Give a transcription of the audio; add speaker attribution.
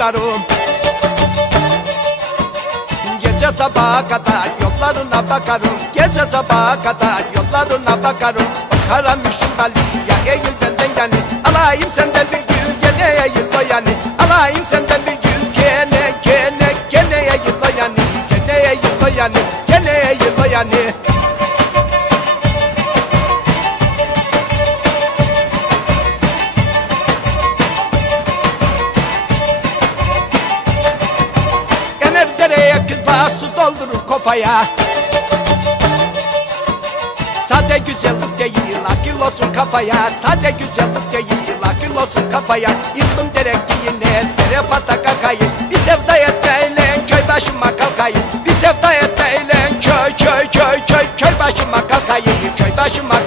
Speaker 1: yollarım. Gece sabaha kadar yollarına bakarım. Gece sabaha kadar yollarına bakarım. Karamışım Ali ya eğil benden yani. Alayım senden bir gül gene eğil o yani. Alayım senden bir gül gene gene gene eğil o yani. Gene eğil o yani gene eğil o yani. Kızlar su doldurur kafaya Sade güzellik değil akıl olsun kafaya. Sade güzellik değil akıl olsun kafaya. Yıldım derek yine dere patak akayım. Bir sevda et eğlen köy başıma kalkayım. Bir sevda et eğlen köy köy köy köy Köy başıma kalkayım. Köy başıma